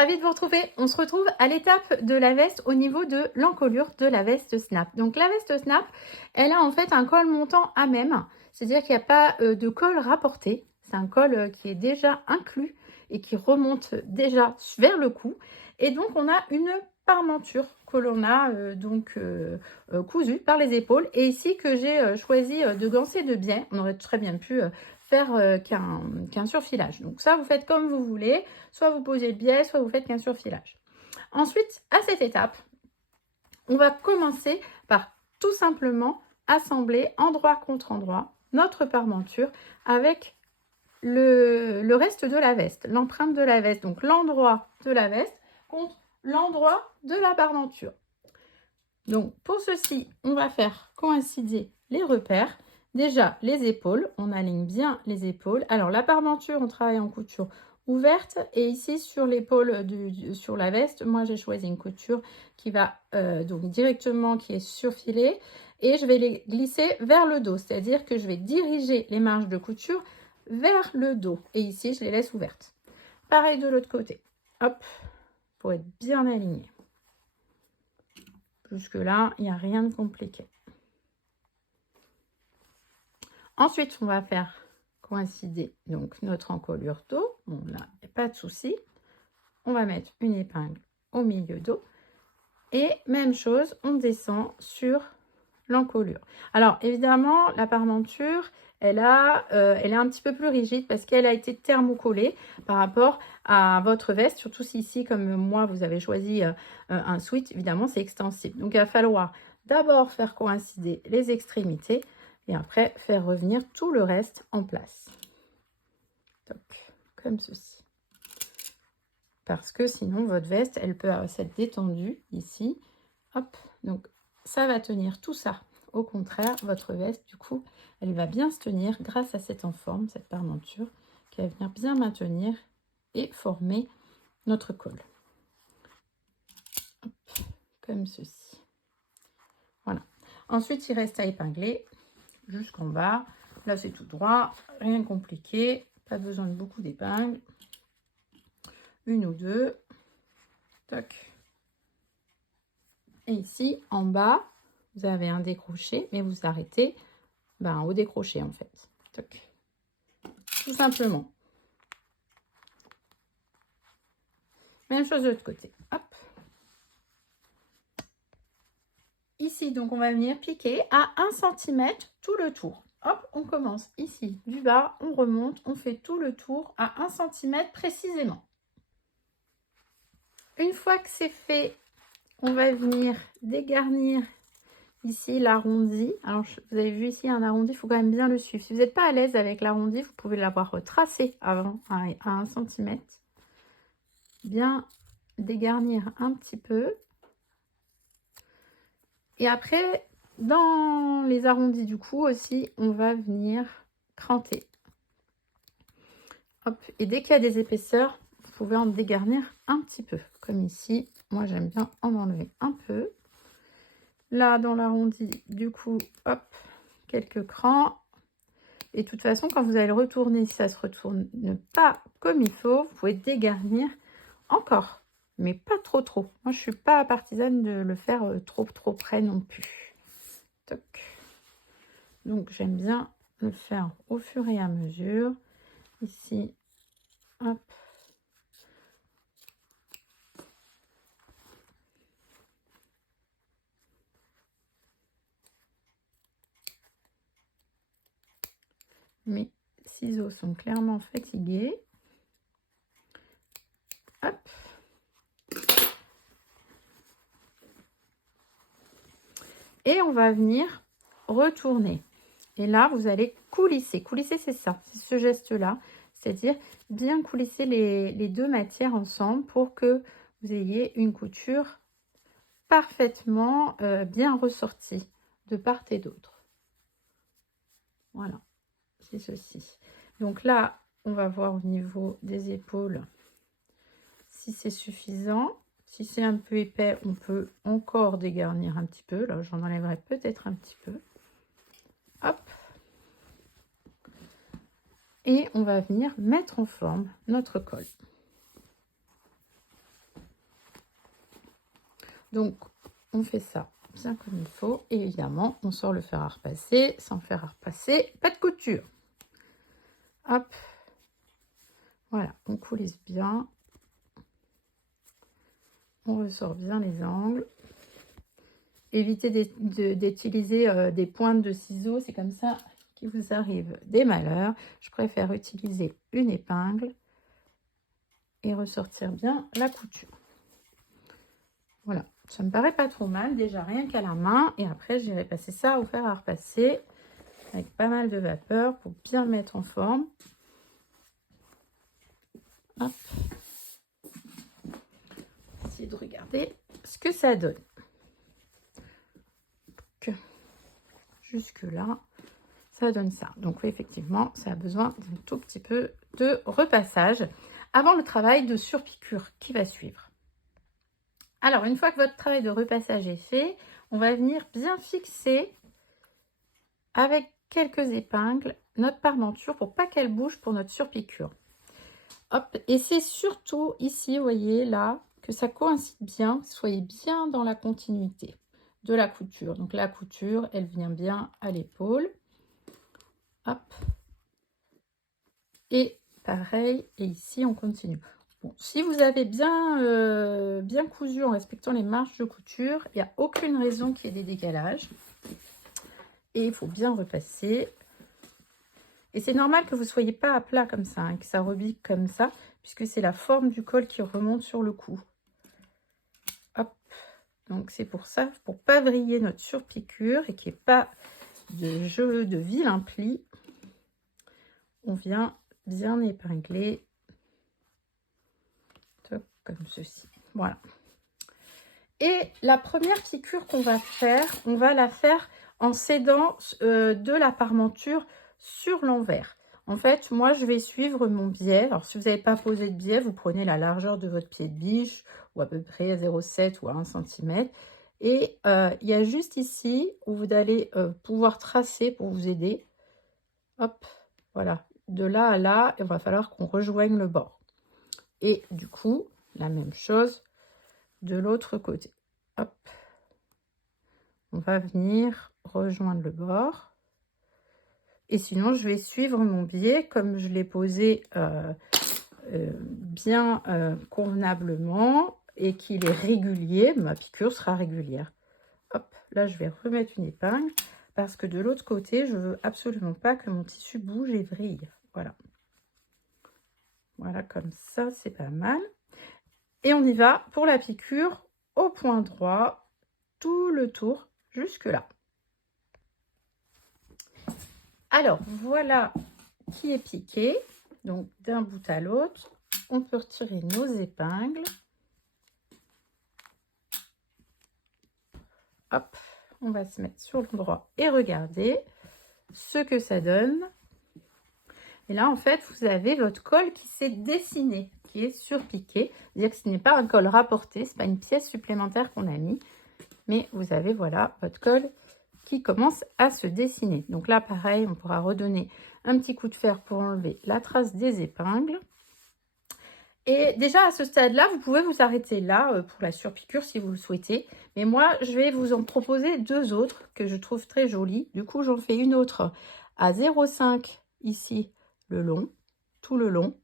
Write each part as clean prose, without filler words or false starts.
ravie de vous retrouver. On se retrouve à l'étape de la veste au niveau de l'encolure de la veste Snap. Donc la veste Snap, elle a en fait un col montant à même, c'est-à-dire qu'il n'y a pas de col rapporté. C'est un col qui est déjà inclus et qui remonte déjà vers le cou. Et donc on a une parmenture que l'on a cousue par les épaules. Et ici que j'ai choisi de ganser de biais. On aurait très bien pu faire qu'un surfilage. Donc ça, vous faites comme vous voulez. Soit vous posez le biais, soit vous faites qu'un surfilage. Ensuite, à cette étape, on va commencer par tout simplement assembler endroit contre endroit notre parmenture avec le reste de la veste, l'empreinte de la veste. Donc l'endroit de la veste contre l'endroit de la parmenture. Donc pour ceci, on va faire coïncider les repères. Déjà les épaules, on aligne bien les épaules. Alors la parmenture, on travaille en couture ouverte et ici sur l'épaule sur la veste, moi j'ai choisi une couture qui va donc directement, qui est surfilée et je vais les glisser vers le dos, c'est-à-dire que je vais diriger les marges de couture vers le dos et ici je les laisse ouvertes. Pareil de l'autre côté, hop, pour être bien aligné. Jusque là, il n'y a rien de compliqué. Ensuite, on va faire coïncider donc notre encolure dos. Bon, là, il n'y a pas de souci. On va mettre une épingle au milieu dos. Et même chose, on descend sur l'encolure. Alors, évidemment, la parmenture, elle est un petit peu plus rigide parce qu'elle a été thermocollée par rapport à votre veste. Surtout si ici, comme moi, vous avez choisi un sweat, évidemment, c'est extensible. Donc, il va falloir d'abord faire coïncider les extrémités et après faire revenir tout le reste en place. Donc, comme ceci. Parce que sinon, votre veste, elle peut s'être détendue ici. Hop, donc ça va tenir tout ça. Au contraire, votre veste, du coup, elle va bien se tenir grâce à cette en forme, cette parmenture, qui va venir bien maintenir et former notre col. Hop, comme ceci. Voilà. Ensuite, il reste à épingler jusqu'en bas. Là, c'est tout droit, rien de compliqué. Pas besoin de beaucoup d'épingles. Une ou deux. Toc. Et ici, en bas, vous avez un décroché, mais vous arrêtez au décroché, en fait. Toc. Tout simplement. Même chose de l'autre côté. Hop. Ici, donc, on va venir piquer à 1 cm tout le tour. Hop, on commence ici, du bas, on remonte, on fait tout le tour à 1 cm précisément. Une fois que c'est fait, on va venir dégarnir ici l'arrondi. Alors, vous avez vu ici un arrondi, il faut quand même bien le suivre. Si vous n'êtes pas à l'aise avec l'arrondi, vous pouvez l'avoir tracé avant à 1 cm. Bien dégarnir un petit peu. Et après, dans les arrondis du cou aussi, on va venir cranter. Hop. Et dès qu'il y a des épaisseurs, vous pouvez en dégarnir un petit peu. Comme ici, moi j'aime bien en enlever un peu. Là, dans l'arrondi du cou, hop, quelques crans. Et de toute façon, quand vous allez le retourner, si ça se retourne pas comme il faut, vous pouvez dégarnir encore. Mais pas trop trop. Moi, je suis pas partisane de le faire trop près non plus. Toc. Donc, j'aime bien le faire au fur et à mesure. Ici, hop. Mes ciseaux sont clairement fatigués. Hop. Et on va venir retourner. Et là, vous allez coulisser. Coulisser, c'est ça, c'est ce geste-là. C'est-à-dire bien coulisser les deux matières ensemble pour que vous ayez une couture parfaitement bien ressortie de part et d'autre. Voilà, c'est ceci. Donc là, on va voir au niveau des épaules si c'est suffisant. Si c'est un peu épais, on peut encore dégarnir un petit peu. Là, j'en enlèverai peut-être un petit peu. Hop. Et on va venir mettre en forme notre col. Donc, on fait ça bien comme il faut. Et évidemment, on sort le fer à repasser. Sans fer à repasser, pas de couture. Hop. Voilà, on coulisse bien. On ressort bien les angles. Évitez d'utiliser des pointes de ciseaux. C'est comme ça qu'il vous arrive des malheurs. Je préfère utiliser une épingle et ressortir bien la couture. Voilà, ça me paraît pas trop mal, déjà rien qu'à la main. Et après, j'irai passer ça au fer à repasser avec pas mal de vapeur pour bien le mettre en forme. Hop. Essayez de regarder ce que ça donne. Jusque là, ça donne ça. Donc oui, effectivement, ça a besoin d'un tout petit peu de repassage avant le travail de surpiqûre qui va suivre. Alors, une fois que votre travail de repassage est fait, on va venir bien fixer avec quelques épingles notre parmenture pour pas qu'elle bouge pour notre surpiqûre. Hop, et c'est surtout ici, vous voyez là, que ça coïncide bien, soyez bien dans la continuité de la couture. Donc la couture, elle vient bien à l'épaule. Hop. Et pareil, et ici on continue. Bon, si vous avez bien cousu en respectant les marges de couture, il n'y a aucune raison qu'il y ait des décalages. Et il faut bien repasser. Et c'est normal que vous ne soyez pas à plat comme ça, hein, que ça rebique comme ça, puisque c'est la forme du col qui remonte sur le cou. Hop. Donc c'est pour ça, pour pas vriller notre surpiqûre et qu'il n'y ait pas de jeu de vilain pli, on vient bien épingler. Top, comme ceci. Voilà. Et la première piqûre qu'on va faire, on va la faire en cédant de la parmenture sur l'envers. En fait, moi, je vais suivre mon biais. Alors, si vous n'avez pas posé de biais, vous prenez la largeur de votre pied de biche, ou à peu près à 0,7 ou à 1 cm. Et il y a juste ici où vous allez pouvoir tracer pour vous aider. Hop, voilà. De là à là, il va falloir qu'on rejoigne le bord. Et du coup, la même chose de l'autre côté. Hop. On va venir rejoindre le bord. Et sinon, je vais suivre mon biais comme je l'ai posé bien convenablement et qu'il est régulier. Ma piqûre sera régulière. Hop, là, je vais remettre une épingle parce que de l'autre côté, je veux absolument pas que mon tissu bouge et vrille. Voilà. Voilà, comme ça, c'est pas mal. Et on y va pour la piqûre au point droit, tout le tour jusque là. Alors, voilà qui est piqué. Donc, d'un bout à l'autre, on peut retirer nos épingles. Hop, on va se mettre sur l'endroit et regarder ce que ça donne. Et là, en fait, vous avez votre col qui s'est dessiné, qui est surpiqué. C'est-à-dire que ce n'est pas un col rapporté, ce n'est pas une pièce supplémentaire qu'on a mis. Mais vous avez, voilà, votre col qui commence à se dessiner. Donc là, pareil, on pourra redonner un petit coup de fer pour enlever la trace des épingles. Et déjà, à ce stade-là, vous pouvez vous arrêter là pour la surpiqûre si vous le souhaitez. Mais moi, je vais vous en proposer deux autres que je trouve très jolies. Du coup, j'en fais une autre à 0,5 ici, le long, tout le long.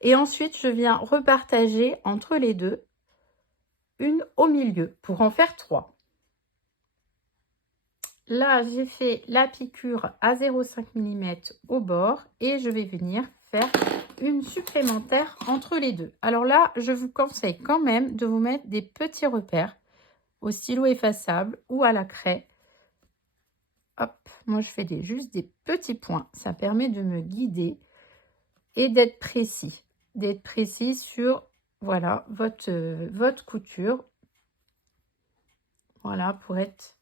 Et ensuite, je viens repartager entre les deux une au milieu pour en faire 3. Là, j'ai fait la piqûre à 0,5 mm au bord et je vais venir faire une supplémentaire entre les deux. Alors là, je vous conseille quand même de vous mettre des petits repères au stylo effaçable ou à la craie. Hop, moi je fais juste des petits points. Ça permet de me guider et d'être précis. D'être précis sur voilà, votre couture. Voilà, pour être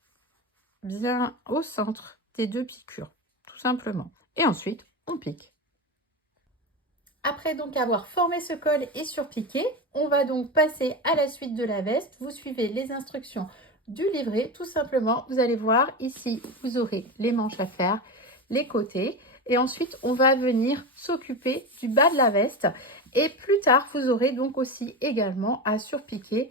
bien au centre des deux piqûres, tout simplement. Et ensuite, on pique. Après donc avoir formé ce col et surpiqué, on va donc passer à la suite de la veste. Vous suivez les instructions du livret, tout simplement. Vous allez voir, ici, vous aurez les manches à faire, les côtés. Et ensuite, on va venir s'occuper du bas de la veste. Et plus tard, vous aurez donc aussi également à surpiquer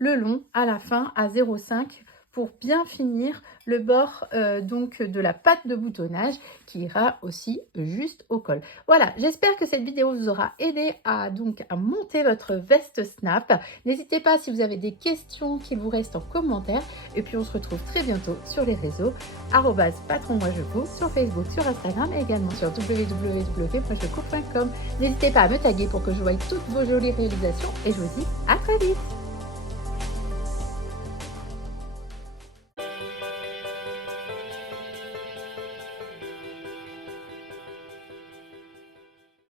le long à la fin à 0,5 pour bien finir le bord donc de la patte de boutonnage qui ira aussi juste au col. Voilà, j'espère que cette vidéo vous aura aidé à monter votre veste snap. N'hésitez pas si vous avez des questions qu'il vous reste en commentaire et puis on se retrouve très bientôt sur les réseaux @patronmoijecoupe sur Facebook, sur Instagram et également sur www.moijecours.com. N'hésitez pas à me taguer pour que je voie toutes vos jolies réalisations et je vous dis à très vite.